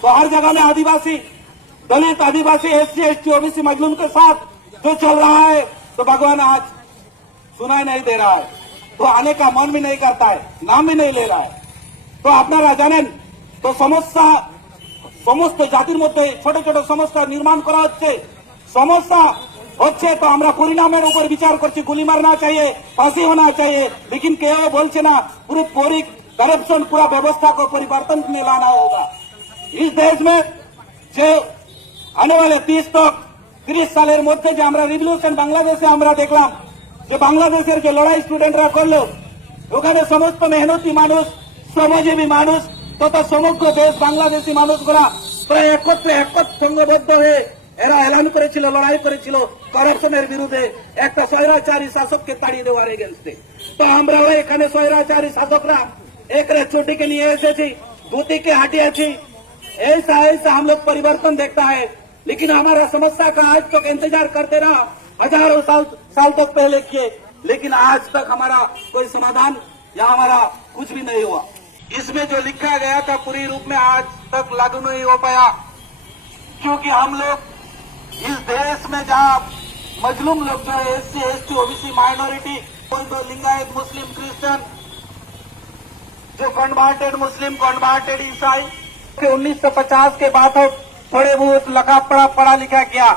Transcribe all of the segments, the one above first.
तो हर जगह में आदिवासी, दलित, आदिवासी, एससी, एसटी, ओबीसी, मजलूम के साथ जो चल रहा है, तो भगवान आज सुनाई नहीं दे रहा है, तो आने का मन भी नहीं करता है, नाम भी नहीं ले रहा है। तो আপনারা জানেন, তো সমস্ত জাতির মধ্যে ছোট ছোট সমস্যা নির্মাণ করা হচ্ছে, সমস্যা হচ্ছে, তো আমরা পরিণামের উপর বিচার করছি, গুলি মারना चाहिए, फांसी होना चाहिए, लेकिन কেউ বলছে না पूरी करप्शन, पूरा व्यवस्था को परिवर्तन में लाना होगा। इस देश में जो आने वाले 30 সালের মধ্যে যে আমরা রিভলিউশন বাংলাদেশে আমরা দেখলাম, যে বাংলাদেশের যে লড়াই স্টুডেন্টরা করলো, ওখানে সমস্ত মেহনতি মানুষ, শ্রমজীবী মানুষ তথা সমগ্র দেশ বাংলাদেশি মানুষগুলা প্রায় একত্রে সংঘবদ্ধ হয়ে এরা এলান করেছিল, লড়াই করেছিল করাপশনের বিরুদ্ধে, একটা স্বৈরাচারী শাসককে তাড়িয়ে দেওয়ার এগেন্স্টে। তো আমরাও এখানে স্বৈরাচারী শাসকরা एक चोटी के लिए ऐसे थी, धोती के हटिया थी, ऐसा ऐसा हम लोग परिवर्तन देखता है। लेकिन हमारा समस्या का आज तक इंतजार करते रहा, हजारों साल तक पहले किए, लेकिन आज तक हमारा कोई समाधान या हमारा कुछ भी नहीं हुआ। इसमें जो लिखा गया था पूरी रूप में आज तक लागू नहीं हो पाया, क्योंकि हम लोग इस देश में जहाँ मजलूम लोग जो है, एससी, एसटी, ओबीसी, माइनॉरिटी, कोई तो लिंगायत, मुस्लिम, क्रिश्चियन, जो कन्वर्टेड मुस्लिम, कन्वर्टेड ईसाई, 1950 के बाद थोड़े बहुत पढ़ा लिखा किया,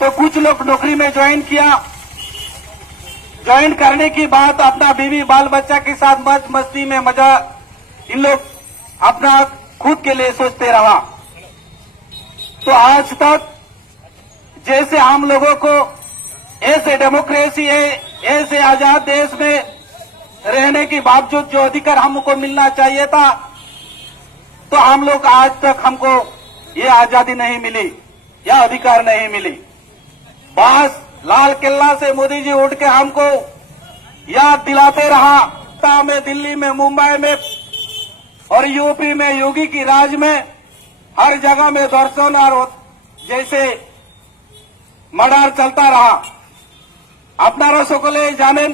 तो कुछ लोग नौकरी में ज्वाइन किया। ज्वाइन करने की बात अपना बीवी बाल बच्चा के साथ मौज मस्ती में मजा, इन लोग अपना खुद के लिए सोचते रहा। तो आज तक जैसे हम लोगों को ऐसे डेमोक्रेसी है, ऐसे आजाद देश में रहने के बावजूद जो अधिकार हमको मिलना चाहिए था, तो हम लोग आज तक हमको ये आजादी नहीं मिली या अधिकार नहीं मिली। बस लाल किला से मोदी जी उठ के हमको याद दिलाते रहा, में, दिल्ली में, मुंबई में और यूपी में, योगी की राज में हर जगह में दर्शन और जैसे मर्डर चलता रहा। আপনারা সকলে জানেন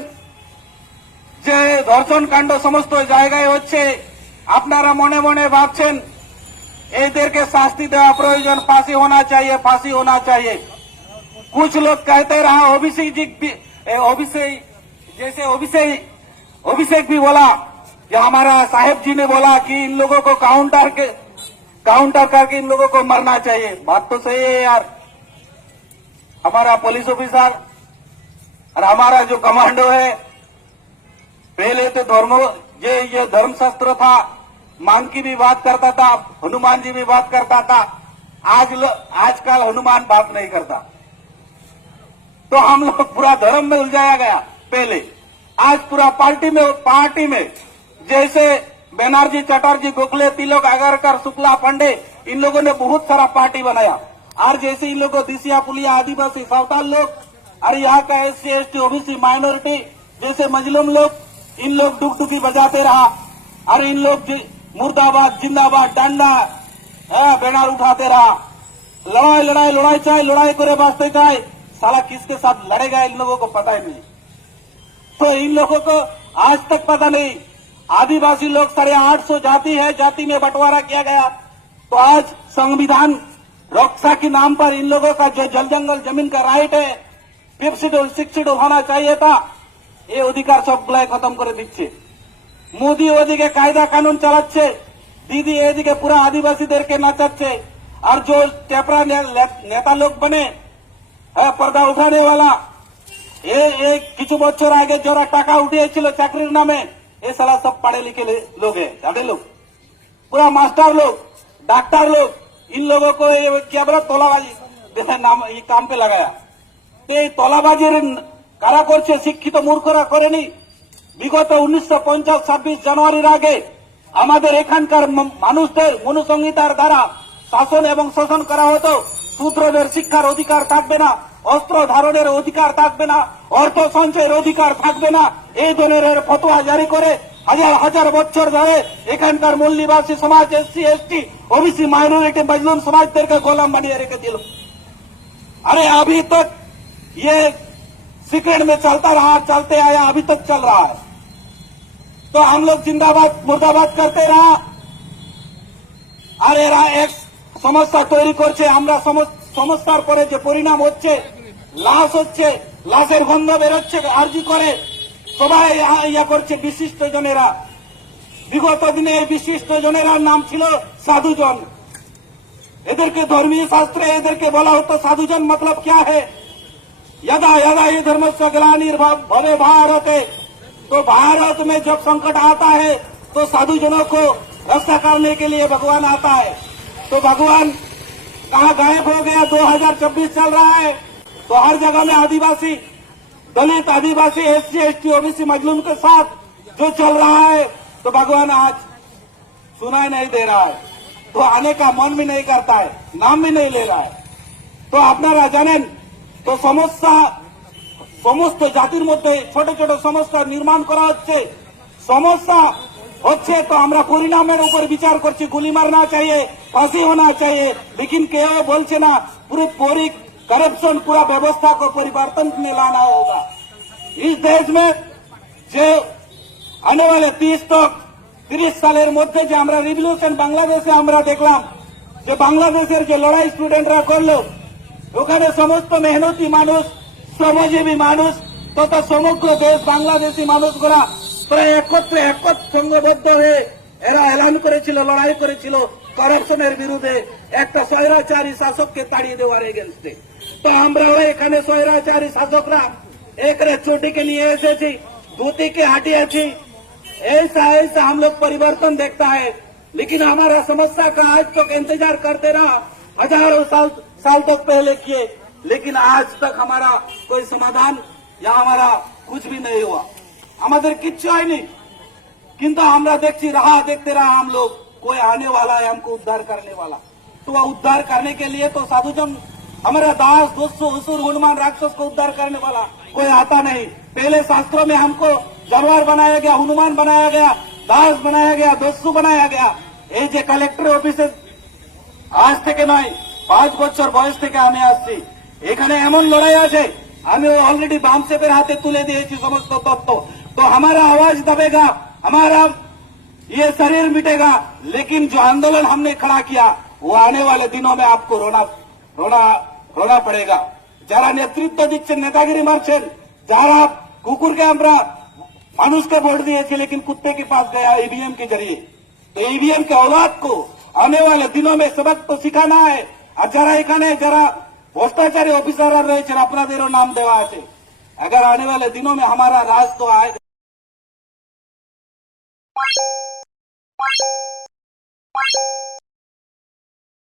যে ধর্ষণ কাণ্ড সমস্ত জায়গায় হচ্ছে। আপনারা মনে মনে ভাবছেন এদেরকে শাস্তি দেওয়া প্রয়োজন, फांसी होना चाहिए, फांसी होना चाहिए। कुछ लोग कहते रहा, अभिषेक भी बोला, जो हमारा साहेब जी ने बोला कि इन लोगों को काउंटर करके इन लोगों को मरना चाहिए। बात तो सही है यार। हमारा पुलिस ऑफिसर और हमारा जो कमांडो है, पहले तो ये धर्मशास्त्र था, मांग की भी बात करता था, हनुमान जी भी बात करता था। आजकल हनुमान बात नहीं करता, तो हम लोग पूरा धर्म में उलझाया गया। पहले आज पूरा पार्टी में जैसे बनर्जी, चटर्जी, गोखले, तिलक, आगरकर, शुक्ला, पांडे, इन लोगों ने बहुत सारा पार्टी बनाया। और जैसे इन लोगों दिसिया, पुलिया, आदिवासी, सावताल लोग और यहाँ का एससी, एसटी, ओबीसी, माइनॉरिटी जैसे मजलूम लोग, इन लोग डुगडुगी बजाते रहा और इन लोग मुर्दाबाद, जिंदाबाद, डंडा बैनर उठाते रहा। लड़ाई चाहे, लड़ाई करे बास्ते चाहे, साला किसके साथ लड़ेगा इन लोगों को पता ही नहीं। तो इन लोगों को आज तक पता नहीं। आदिवासी लोग 850 जाति है, जाति में बंटवारा किया गया। तो आज संविधान रक्षा के नाम पर इन लोगों का जो जल जंगल जमीन का राइट है, 5th शेड्यूल, 6th शेड्यूल होना चाहिए था, ये अधिकार सबগুলাই खत्म করে দিচ্ছে। মোদি ওদিকে কায়দা কানুন চালাচ্ছে, দিদি এদিকে পুরা আদিবাসীদেরকে নাচাচ্ছে। আর जो টেপরা নেতা লোক बने पर्दा उठाने वाला, ये কিছু বছর আগে যারা টাকা উঠিয়েছিল চাকরির নামে, ये साला सब पढ़े लिखे लोग हैं, जाने लोग, पूरा मास्टर लोग, डॉक्टर लोग, इन लोगों को ये क्या बोला, तोलाबाजी नाम ये काम पे लगाया। तो तोलाबाजिर কারা করছে? শিক্ষিত মূর্খরা করেনি। বিগত 1950-26 জানুয়ারির আগে আমাদের এখানকার মানুষদের মনুসংহিতার দ্বারা শাসন এবং শোষণ করা হতো। শূদ্রদের শিক্ষার অধিকার থাকবে না, অস্ত্র ধারণের অধিকার থাকবে না, অর্থ সঞ্চয়ের অধিকার থাকবে না, এই ধরনের ফতোয়া জারি করে হাজার বছর ধরে এখানকার মূল নিবাসী সমাজ, এসসি, এসটি, ওবিসি, মাইনরিটি, মজলুম সমাজদেরকে গোলাম বানিয়ে রেখে দিল। अरे अभी तक ये सीक्रेट में चलता रहा, चलते आया, अभी तक चल रहा है। तो हम लोग जिंदाबाद मुर्दाबाद करते रहा। আর এরা এক সমস্যা তৈরি করছে। আমরা সমস্যার পরে যে পরিণাম হচ্ছে, লাশ হচ্ছে, লাশের গন্ধ বেরোচ্ছে, আরজি করে সবাই ইয়া করছে বিশিষ্ট জনেরা। বিগত দিনে এই বিশিষ্ট জনেরা নাম ছিল সাধুজন। এদেরকে ধর্মীয় শাস্ত্রে এদেরকে বলা হতো साधुजन मतलब क्या है, यदा यदा ये धर्म से ग्लानिर्भवे भारत है। तो भारत में जब संकट आता है तो साधुजनों को रक्षा करने के लिए भगवान आता है। तो भगवान कहाँ गायब हो गया? 2026 चल रहा है तो हर जगह में आदिवासी, दलित, आदिवासी, एससी, एसटी, ओबीसी मजलूम के साथ जो चल रहा है, तो भगवान आज सुनाई नहीं दे रहा है। तो आने का मन भी नहीं करता है, नाम भी नहीं ले रहा है। তো আপনারা জানেন, তো সমস্ত জাতির মধ্যে ছোট ছোট সমস্যা নির্মাণ করা হচ্ছে। সমস্যা হচ্ছে তো আমরা পরিণামের উপর বিচার করছি। গুলি মারনা चाहिए, फांसी होना चाहिए, लेकिन কেউ বলছে না पूरी करप्शन, पूरा व्यवस्था को परिवर्तन में लाना होगा। इस देश में जो आने वाले 30 সালের মধ্যে যে আমরা রিভলিউশন বাংলাদেশে আমরা দেখলাম, যে বাংলাদেশের যে লড়াই স্টুডেন্টরা করলো, ওখানে সমস্ত মেহনতি মানুষ, শ্রমজীবী মানুষ তথা সমগ্র দেশ বাংলাদেশি মানুষগুলা প্রায় একত্রে সংঘবদ্ধ হয়ে এরা এলান করেছিল, লড়াই করেছিল করাপশনের বিরুদ্ধে, একটা স্বৈরাচারী শাসককে তাড়িয়ে দেওয়ার এগেনস্টে। তো আমরাও এখানে স্বৈরাচারী শাসকরা একরে চটিকে নিয়ে এসেছি, ধুতিকে হাঁটিয়েছি। ऐसा ऐसा हम लोग परिवर्तन देखता है, लेकिन हमारा समस्या का आज तक इंतजार करते रहा, हजारों साल तक पहले किए, लेकिन आज तक हमारा कोई समाधान या हमारा कुछ भी नहीं हुआ। हमारे किच्छु হয়নি, किंतु हमरा देखते रहा हम लोग, कोई आने वाला है हमको उद्धार करने वाला। तो वह उद्धार करने के लिए तो साधुजन, हमारा दास, दोस्तों, असुर, हनुमान, राक्षस को उद्धार करने वाला कोई आता नहीं। पहले शास्त्रों में हमको जानवर बनाया गया, हनुमान बनाया गया, दास बनाया गया, दस्यु बनाया गया। এই যে কালেক্টর অফিসে আজ থেকে নয় 5 বছর বয়স থেকে আমি আসছি, এখানে এমন লড়াই আছে, আমি অলরেডি বামসেপের হাতে তুলে দিয়েছি সমস্ত তথ্য। तो हमारा आवाज दबेगा, हमारा ये शरीर मिटेगा, लेकिन जो आंदोलन हमने खड़ा किया वो आने वाले दिनों में आपको रोना पड़ेगा। যারা নেতৃত্ব দিচ্ছেন, নেতাগিরি মারছেন, যারা কুকুরকে আমরা মানুষকে ভোট দিয়েছি लेकिन कुत्ते के पास गया ईवीएम के जरिए, तो ईवीएम के औलाद को आने वाले दिनों में सबक तो सिखाना है। আর যারা এখানে যারা ভ্রষ্টাচারী অফিসাররা রয়েছেন আপনাদেরও নাম দেওয়া আছে। अगर आने वाले दिनों में हमारा राज तो आएगा।